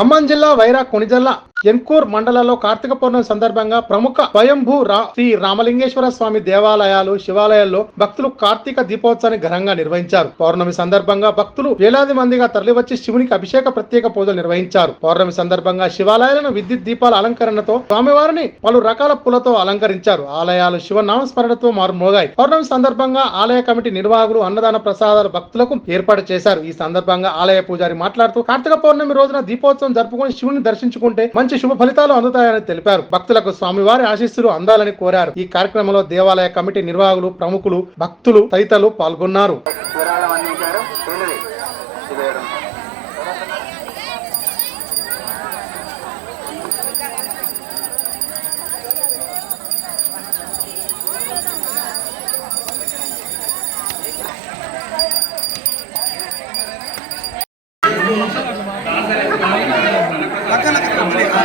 ఖమ్మం జిల్లా వైరా కొణిజల్ల ఎన్కూర్ మండలంలో కార్తీక పౌర్ణమి సందర్భంగా ప్రముఖ స్వయంభూ శ్రీ రామలింగేశ్వర స్వామి దేవాలయాలు శివాలయాల్లో భక్తులు కార్తీక దీపోత్సవాన్ని ఘనంగా నిర్వహించారు. పౌర్ణమి సందర్భంగా భక్తులు వేలాది మందిగా తరలివచ్చి శివునికి అభిషేక ప్రత్యేక పూజలు నిర్వహించారు. పౌర్ణమి సందర్భంగా శివాలయాలను విద్యుత్ దీపాల అలంకరణతో స్వామివారిని పలు రకాల పూలతో అలంకరించారు. ఆలయాలు శివనామస్మరణతో మారుమోగాయి. పౌర్ణమి సందర్భంగా ఆలయ కమిటీ నిర్వాహకులు అన్నదాన ప్రసాదాలు భక్తులకు ఏర్పాటు చేశారు. ఈ సందర్భంగా ఆలయ పూజారి మాట్లాడుతూ కార్తీక పౌర్ణమి రోజున దీపోత్సవం జరుపుకొని శివుని దర్శించుకుంటే మంచి శుభ ఫలితాలు అందుతాయని తెలిపారు. భక్తులకు స్వామివారి ఆశీస్సులు అందాలని కోరారు. ఈ కార్యక్రమంలో దేవాలయ కమిటీ నిర్వాహకులు, ప్రముఖులు, భక్తులు తదితరులు పాల్గొన్నారు.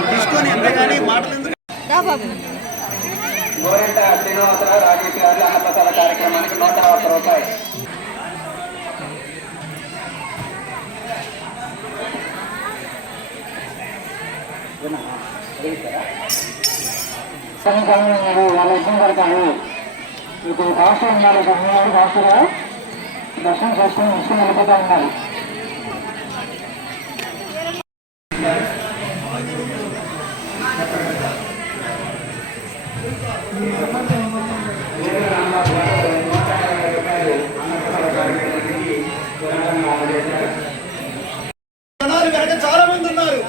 తీసుకొని ఎంతగానే మాటలు గోరెంట శ్రీనివాసరావు రాజేష్ గారు అన్నప్రసాద కార్యక్రమానికి 101 రూపాయలు. వాళ్ళ ఇబ్బంది పడతారు. ఇప్పుడు కాస్త ఉన్నారు, సమయంలో కాస్ట్గా దర్శనం చేసుకుని ఇష్టం వెళ్ళిపోతా ఉన్నారు. చాలా మంది ఉన్నారు.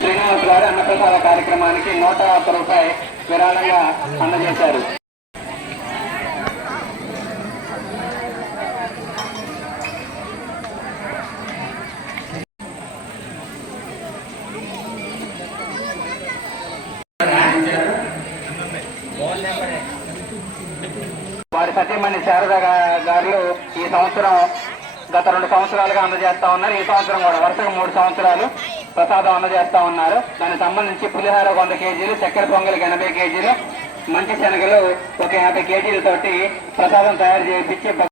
శ్రీనివాస్ గారు అన్నప్రసాద కార్యక్రమానికి 101 రూపాయలు విరాళంగా అందజేశారు. వారి సతీమణి శారద గారు ఈ సంవత్సరం గత 2 సంవత్సరాలుగా అందజేస్తా ఉన్నారు. ఈ సంవత్సరం కూడా వరుసగా 3 సంవత్సరాలు ప్రసాదం అందజేస్తా ఉన్నారు. దానికి సంబంధించి పులిహార 100 కేజీలు, చక్కెర పొంగలికి 80 కేజీలు, మంచి శనగలు ఒక 50 కేజీలతోటి ప్రసాదం తయారు చేయించి